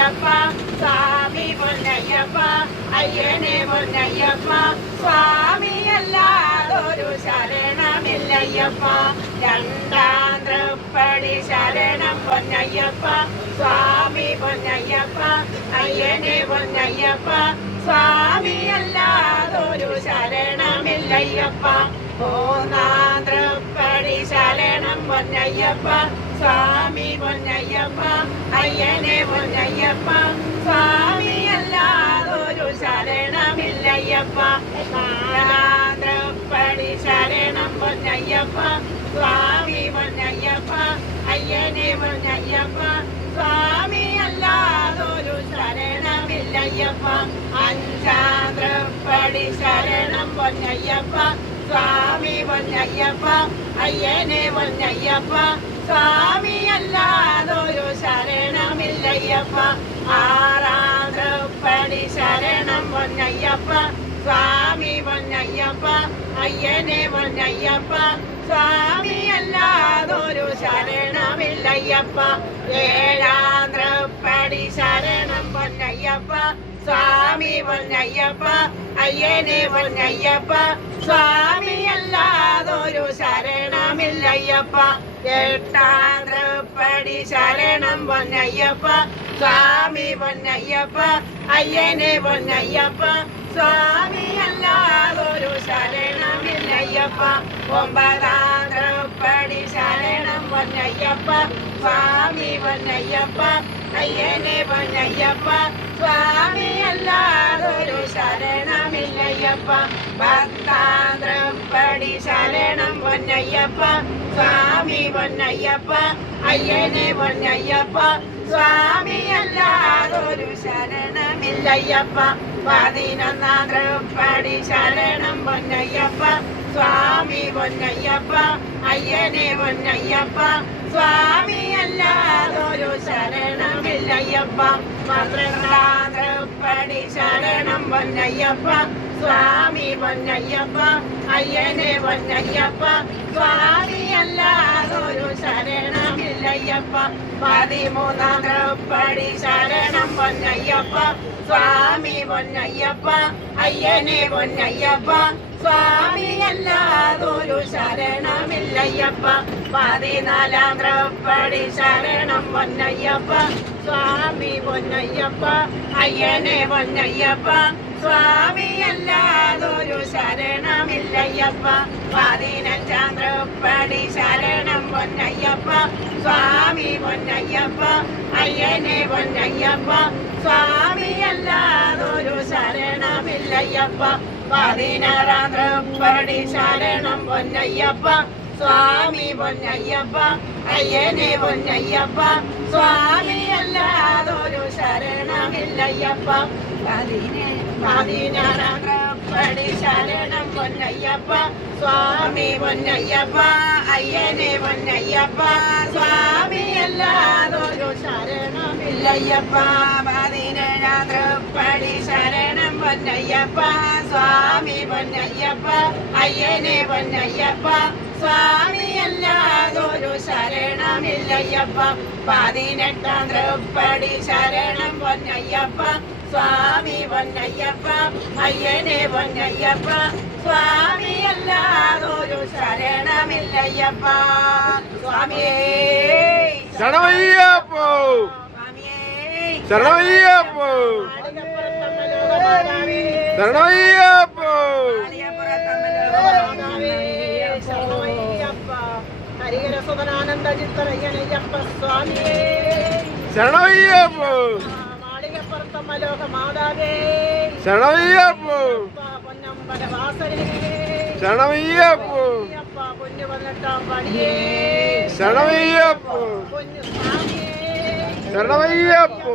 പൊന്നയ്യപ്പ സ്വാമി പൊന്നയ്യപ്പ അയ്യനെ പൊന്നയ്യപ്പ സ്വാമിയല്ലാതൊരു ശരണമില്ലയ്യപ്പ രണ്ടാം തൃപ്പടി ശരണം പൊന്നയ്യപ്പ സ്വാമി പൊന്നയ്യപ്പ അയ്യനെ പൊന്നയ്യപ്പ സ്വാമിയല്ലാതൊരു ശരണമില്ലയ്യപ്പ മൂന്നാം തൃപ്പടി ശരണം പൊന്നയ്യപ്പ സ്വാമി പൊന്നയ്യപ്പ അയ്യനെ പൊന്നയ്യപ്പ സ്വാമിയല്ലാതൊരു ശരണമില്ലയ്യപ്പ നാലാം തൃപ്പടി ശരണം പൊന്നയ്യപ്പ സ്വാമി പൊന്നയ്യപ്പ അയ്യനെ പൊന്നയ്യപ്പ സ്വാമിയല്ലാതൊരു ശരണമില്ലയ്യപ്പ അഞ്ചാം തൃപ്പടി ശരണം പൊന്നയ്യപ്പ സ്വാമി പൊന്നയ്യപ്പ അയ്യനെ പൊന്നയ്യപ്പ സ്വാമിയല്ലാതൊരു ശരണമില്ലയ്യപ്പ ആറാം തൃപ്പടി ശരണം പൊന്നയ്യപ്പ സ്വാമി പൊന്നയ്യപ്പ അയ്യനെ പൊന്നയ്യപ്പ സ്വാമിയല്ലാതൊരു ശരണമില്ലയ്യപ്പ ഏഴാം തൃപ്പടി ശരണം പൊന്നയ്യപ്പ സ്വാമി പൊന്നയ്യപ്പ അയ്യനെ പൊന്നയ്യപ്പ സ്വാമിയല്ലാതൊരു ശരണമില്ലയ്യപ്പ എട്ടാം തൃപ്പടി ശരണം പൊന്നയ്യപ്പ സ്വാമി പൊന്നയ്യപ്പ അയ്യനെ പൊന്നയ്യപ്പ സ്വാമിയല്ലാതൊരു ശരണമില്ലയ്യപ്പ ഒമ്പതാം തൃപ്പടി ശരണം പൊന്നയ്യപ്പ സ്വാമി പൊന്നയ്യപ്പ അയ്യനെ പൊന്നയ്യപ്പ സ്വാമിയല്ലാതൊരു ശരണമില്ലയ്യപ്പ പത്താം തൃപ്പടി ശരണം പൊന്നയ്യപ്പ സ്വാമി പൊന്നയ്യപ്പ അയ്യനെ പൊന്നയ്യപ്പ സ്വാമിയല്ലാതൊരു ശരണമില്ലയ്യപ്പ പതിനൊന്നാം തൃപ്പടി ശരണം പൊന്നയ്യപ്പ സ്വാമി പൊന്നയ്യപ്പ അയ്യനെ പൊന്നയ്യപ്പ സ്വാമിയല്ലാതൊരു ശരണമില്ലയ്യപ്പ പന്ത്രണ്ടാം തൃപ്പടി ശരണം പൊന്നയ്യപ്പ സ്വാമി പൊന്നയ്യപ്പ അയ്യനെ പൊന്നയ്യപ്പ സ്വാമിയല്ലാതൊരു ശരണമില്ലയ്യപ്പ പതിമൂന്നാം തൃപ്പടി ശരണം പൊന്നയ്യപ്പ സ്വാമി പൊന്നയ്യപ്പ അയ്യനെ പൊന്നയ്യപ്പ സ്വാമിയല്ലാതൊരു ശരണമില്ലയ്യപ്പ പതിനാലാം തൃപ്പടി ശരണം പൊന്നയ്യപ്പ സ്വാമി പൊന്നയ്യപ്പ അയ്യനെ പൊന്നയ്യപ്പ സ്വാമിയല്ലാതൊരു ശരണമില്ലയ്യപ്പ പതിനഞ്ചാം തൃപ്പടി ശരണം പൊന്നയ്യപ്പ സ്വാമി പൊന്നയ്യപ്പ അയ്യനെ പൊന്നയ്യപ്പ സ്വാമിയല്ലാതൊരു ശരണമില്ലയ്യപ്പ പതിനാറാം തൃപ്പടി ശരണം പൊന്നയ്യപ്പ സ്വാമി പൊന്നയ്യപ്പ അയ്യനെ പൊന്നയ്യപ്പ സ്വാമിയല്ലാതൊരു ശരണമില്ലയ്യപ്പ പതിനാറാം തൃപ്പടി ശരണം പൊന്നയ്യപ്പ സ്വാമി പൊന്നയ്യപ്പ അയ്യനെ പൊന്നയ്യപ്പ സ്വാമിയല്ലാതൊരു ശരണമില്ലയ്യപ്പ പതിനേഴാം തൃപ്പടി ശരണം പൊന്നയ്യപ്പ സ്വാമി പൊന്നയ്യപ്പ അയ്യനെ പൊന്നയ്യപ്പ സ്വാമിയല്ലാതൊരു ശരണമില്ലയ്യപ്പ പതിനെട്ടാം തൃപ്പടി ശരണം പൊന്നയ്യപ്പ സ്വാമി പൊന്നയ്യപ്പ അയ്യനെ പൊന്നയ്യപ്പ സ്വാമിയല്ലാതൊരു ശരണമില്ലയ്യപ്പ സ്വാമിയേ ശരണമയ്യപ്പോ ശരണമയ്യപ്പോ ശരണമയ്യപ്പോ ഹരിഹരസുതനാനന്ദ ചിത്തരയ്യനയ്യപ്പ സ്വാമിയേ ശരണമയ്യപ്പോ മാളികപ്പുറത്തമ്മലോക മാതാവേ ശരണമയ്യപ്പോ പൊന്നമ്പല വാസനേ ശരണമയ്യപ്പോ പൊന്നു 18 പടിയേ ശരണമയ്യപ്പോ പൊന്നു സ്വാമിയേ ശരണമയ്യപ്പോ